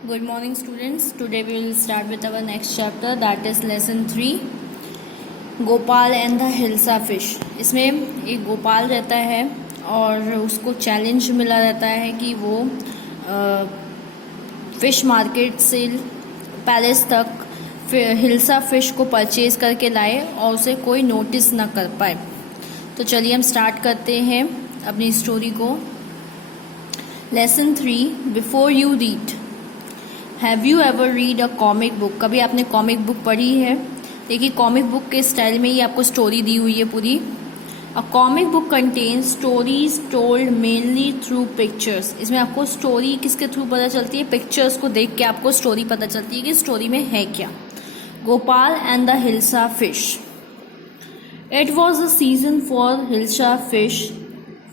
Good morning, students. Today we will start with our next chapter, that is lesson 3, Gopal and the hilsa fish. इसमें एक गोपाल रहता है और उसको चैलेंज मिला रहता है कि वो फिश मार्केट से पैलेस तक हिल्सा फिश को परचेज करके लाए और उसे कोई नोटिस ना कर पाए। तो चलिए हम स्टार्ट करते हैं अपनी स्टोरी को। Lesson 3, before you read, have you ever read a comic book? कभी आपने कॉमिक बुक पढ़ी है? देखिए, कॉमिक बुक के स्टाइल में ही आपको स्टोरी दी हुई है पूरी। A comic book contains stories told mainly through pictures. इसमें आपको स्टोरी किसके थ्रू पता चलती है? पिक्चर्स को देख के आपको स्टोरी पता चलती है कि स्टोरी में है क्या। Gopal and the hilsa fish. It was a season for hilsa fish.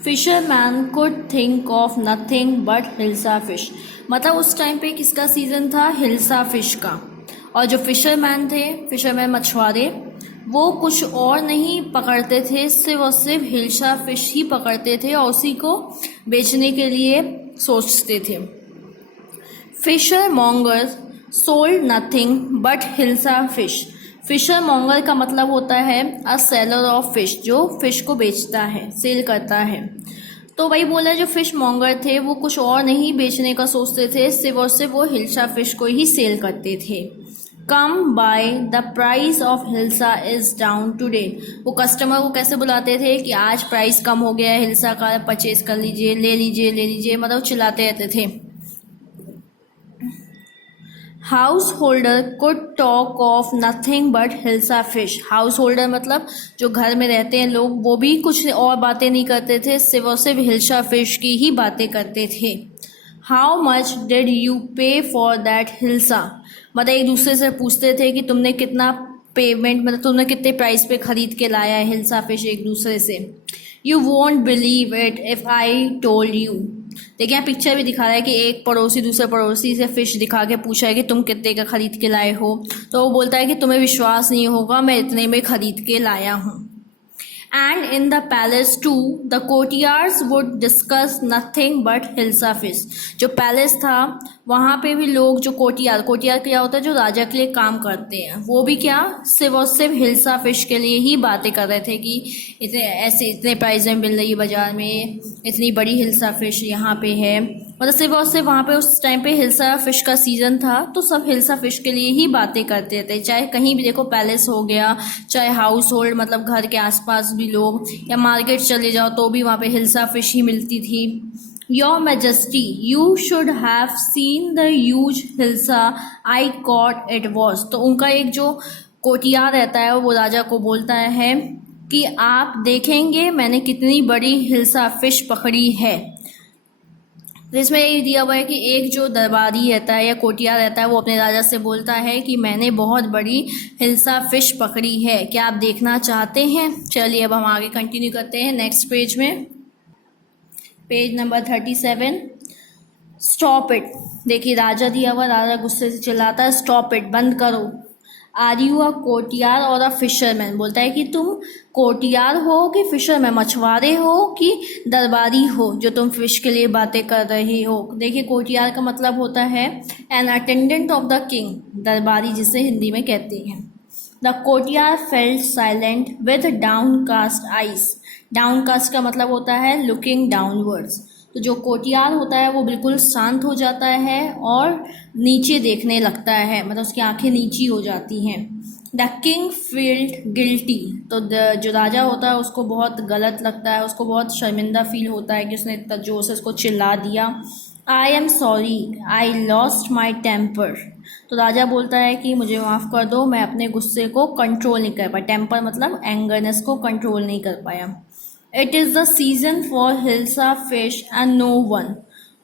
Fisherman could think of nothing but hilsa fish. मतलब उस टाइम पे किसका सीजन था? हिल्सा फिश का। और जो फिशरमैन थे, फिशरमैन मछुआरे, वो कुछ और नहीं पकड़ते थे, सिर्फ और सिर्फ हिल्सा फिश ही पकड़ते थे और उसी को बेचने के लिए सोचते थे। Fishmonger sold nothing but hilsa fish. Fishmonger का मतलब होता है अ सेलर ऑफ फिश, जो फिश को बेचता है, सेल करता है। तो वही बोला, जो फिश मॉन्गर थे वो कुछ और नहीं बेचने का सोचते थे, सिर्फ और सिर्फ वो हिल्सा फिश को ही सेल करते थे। Come by the price of hilsa is down today. वो कस्टमर को कैसे बुलाते थे कि आज प्राइस कम हो गया है हिल्सा का, परचेज कर लीजिए, ले लीजिए, ले लीजिए, मतलब चिल्लाते रहते थे। House holder could talk of nothing but hilsa fish. House holder मतलब जो घर में रहते हैं लोग, वो भी कुछ और बातें नहीं करते थे, सिर्फ और सिर्फ हिल्सा फिश की ही बातें करते थे। हाउ मच डिड यू पे फॉर दैट हिल्सा? मतलब एक दूसरे से पूछते थे कि तुमने कितना पेमेंट, मतलब तुमने कितने प्राइस पे खरीद के लाया है हिल्सा फिश, एक दूसरे से। You won't believe it if I told you. देखिए, यहाँ पिक्चर भी दिखा रहा है कि एक पड़ोसी दूसरे पड़ोसी से फिश दिखा के पूछा है कि तुम कितने का खरीद के लाए हो। तो वो बोलता है कि तुम्हें विश्वास नहीं होगा, मैं इतने में खरीद के लाया हूँ। And in the palace to the courtyards would discuss nothing but hilsa fish. जो पैलेस था वहाँ पे भी लोग, जो कोर्टियार क्या होता है, जो राजा के लिए काम करते हैं, वो भी क्या, सिर्फ और सिर्फ हिल्सा फिश के लिए ही बातें कर रहे थे कि इतने ऐसे इतने प्राइस में मिल रही है बाजार में, इतनी बड़ी हिल्सा फिश यहाँ पे है। मतलब सिर्फ और सिर्फ वहाँ पे उस टाइम पे हिल्सा फिश का सीजन था, तो सब हिल्सा फिश के लिए ही बातें करते थे। चाहे कहीं भी देखो, पैलेस हो गया, चाहे हाउस होल्ड मतलब घर के आसपास भी लोग, या मार्केट चले जाओ तो भी वहाँ पे हिल्सा फिश ही मिलती थी। Your majesty, you should have seen the huge hilsa I cot it was. तो उनका एक जो कोटियार रहता है वो राजा को बोलता है कि आप देखेंगे मैंने कितनी बड़ी हिल्सा फिश पकड़ी है। तो इसमें ये दिया हुआ है कि एक जो दरबारी रहता है या कोटिया रहता है, वो अपने राजा से बोलता है कि मैंने बहुत बड़ी हिल्सा फिश पकड़ी है, क्या आप देखना चाहते हैं? चलिए अब हम आगे कंटिन्यू करते हैं नेक्स्ट पेज में। Page number 37। Stop it. देखिए, राजा दिया हुआ, राजा गुस्से से चिल्लाता है, स्टॉप इट, बंद करो। आर यू अ कोटियार और अ फिशरमैन? बोलता है कि तुम कोटियार हो कि फिशरमैन, मछुआरे हो कि दरबारी हो, जो तुम फिश के लिए बातें कर रही हो। देखिए, कोटियार का मतलब होता है an attendant of the king, दरबारी जिसे हिंदी में कहते हैं। The courtier felt silent with downcast eyes. Downcast का मतलब होता है लुकिंग डाउनवर्ड्स। तो जो कोटियार होता है वो बिल्कुल शांत हो जाता है और नीचे देखने लगता है, मतलब उसकी आंखें नीची हो जाती हैं। The king field guilty. तो जो राजा होता है उसको बहुत गलत लगता है, उसको बहुत शर्मिंदा फील होता है कि उसने इतना जोर से उसको चिल्ला दिया। I am sorry, I lost my temper. तो राजा बोलता है कि मुझे माफ़ कर दो, मैं अपने गुस्से को कंट्रोल नहीं कर पाया। टेम्पर मतलब एंगरनेस को कंट्रोल नहीं कर पाया। It is the season for hilsa fish and no one.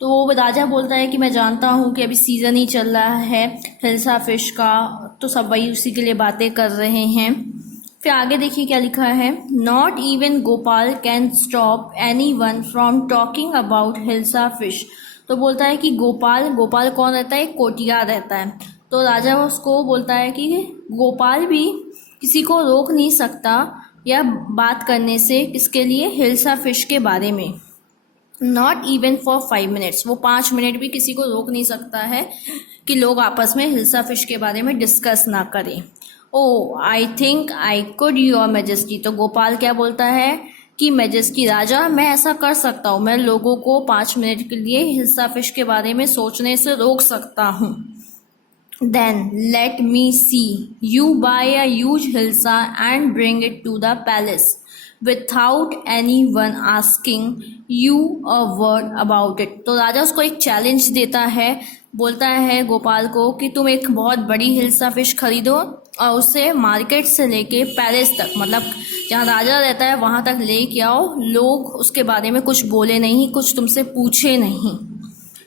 तो वो राजा बोलता है कि मैं जानता हूँ कि अभी सीज़न ही चल रहा है हिल्सा फिश का, तो सब वही उसी के लिए बातें कर रहे हैं। फिर आगे देखिए क्या लिखा है। Not even Gopal can stop any one from talking about hilsa fish. तो बोलता है कि गोपाल कौन रहता है? कोटियार रहता है। तो राजा उसको बोलता है कि गोपाल भी किसी को रोक नहीं सकता या बात करने से, किसके लिए? हिल्सा फिश के बारे में। नॉट इवन फॉर 5 मिनट्स, वो 5 मिनट भी किसी को रोक नहीं सकता है कि लोग आपस में हिल्सा फिश के बारे में डिस्कस ना करें। Oh I think I could your majesty, तो गोपाल क्या बोलता है कि मैजेस्टी राजा, मैं ऐसा कर सकता हूँ, मैं लोगों को 5 मिनट के लिए हिल्सा फिश के बारे में सोचने से रोक सकता हूँ। Then let me see you buy a huge hilsa and bring it to the palace without anyone asking you a word about it। तो राजा उसको एक चैलेंज देता है, बोलता है गोपाल को कि तुम एक बहुत बड़ी हिल्सा फिश खरीदो और उसे मार्केट से लेके पैलेस तक, मतलब जहाँ राजा रहता है वहाँ तक लेके आओ, लोग उसके बारे में कुछ बोले नहीं, कुछ तुमसे पूछे नहीं।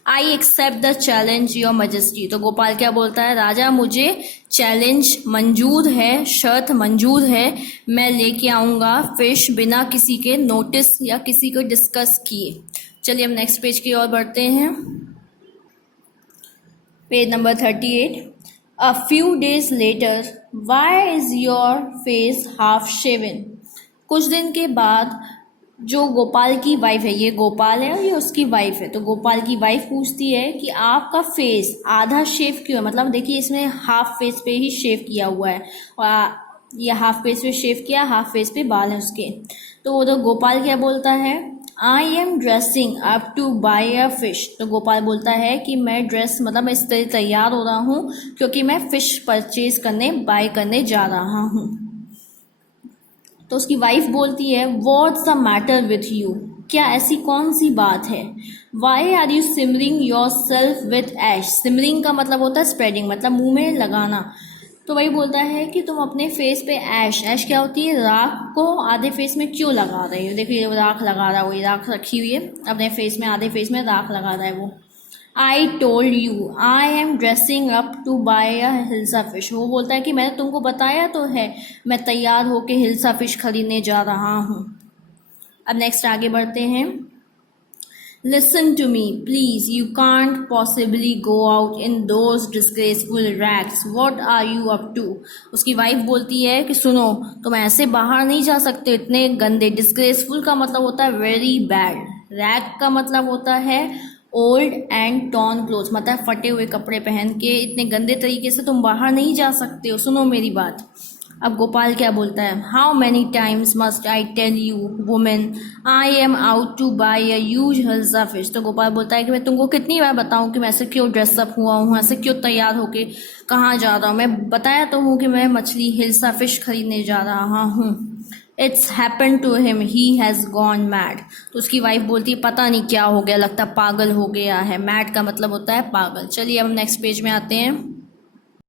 I accept the challenge your majesty, तो गोपाल क्या बोलता है, राजा मुझे चैलेंज मंजूर है, शर्त मंजूर है, मैं लेके आऊँगा फिश बिना किसी के नोटिस या किसी को डिस्कस किए। चलिए हम नेक्स्ट पेज की ओर बढ़ते हैं। Page number 38। A few days later why is your face half shaven, कुछ दिन के बाद जो गोपाल की वाइफ है, ये गोपाल है और ये उसकी वाइफ है, तो गोपाल की वाइफ पूछती है कि आपका फेस आधा शेव क्यों है, मतलब देखिए इसमें हाफ फेस पे ही शेव किया हुआ है और ये हाफ फेस पे शेव किया, हाफ फेस पे बाल है उसके। तो वो तो गोपाल क्या बोलता है, I am dressing up to buy a fish, तो गोपाल बोलता है कि मैं ड्रेस मतलब इस तरह तैयार हो रहा हूँ क्योंकि मैं फिश परचेज करने बाय करने जा रहा हूँ। तो उसकी वाइफ बोलती है, what's the matter with you, क्या ऐसी कौन सी बात है। Why are you simmering yourself with ash, simmering का मतलब होता है स्प्रेडिंग, मतलब मुंह में लगाना। तो वही बोलता है कि तुम अपने फेस पे ऐश, ऐश क्या होती है, राख को आधे फेस में क्यों लगा रही हो, देखिए राख लगा रहा है, वही राख रखी हुई है अपने फेस में, आधे फेस में राख लगा रहा है वो। I told you I am dressing up to buy a hilsa fish, वो बोलता है कि मैंने तुमको बताया तो है मैं तैयार होके हिल्सा फिश खरीदने जा रहा हूँ। अब नेक्स्ट आगे बढ़ते हैं। Listen to me please, you can't possibly go out in those disgraceful rags, what are you up to. उसकी वाइफ बोलती है कि सुनो, तुम ऐसे बाहर नहीं जा सकते इतने गंदे, डिस्ग्रेसफुल का मतलब होता है वेरी बैड, रैग का मतलब होता है ओल्ड एंड टॉर्न क्लोथ्स, मतलब फटे हुए कपड़े पहन के इतने गंदे तरीके से तुम बाहर नहीं जा सकते हो, सुनो मेरी बात। अब गोपाल क्या बोलता है, how many times must I tell you women I am out to buy a huge hilsa fish, तो गोपाल बोलता है कि मैं तुमको कितनी बार बताऊं कि मैं ऐसे क्यों ड्रेसअप हुआ हूँ, ऐसे क्यों तैयार होके कहाँ जा रहा हूँ, मैं बताया तो हूँ कि मैं मछली हिल्सा फिश खरीदने जा रहा हूँ। It's happen to him he has gone mad, तो उसकी वाइफ बोलती है पता नहीं क्या हो गया, लगता पागल हो गया है, मैड का मतलब होता है पागल। चलिए अब नेक्स्ट पेज में आते हैं।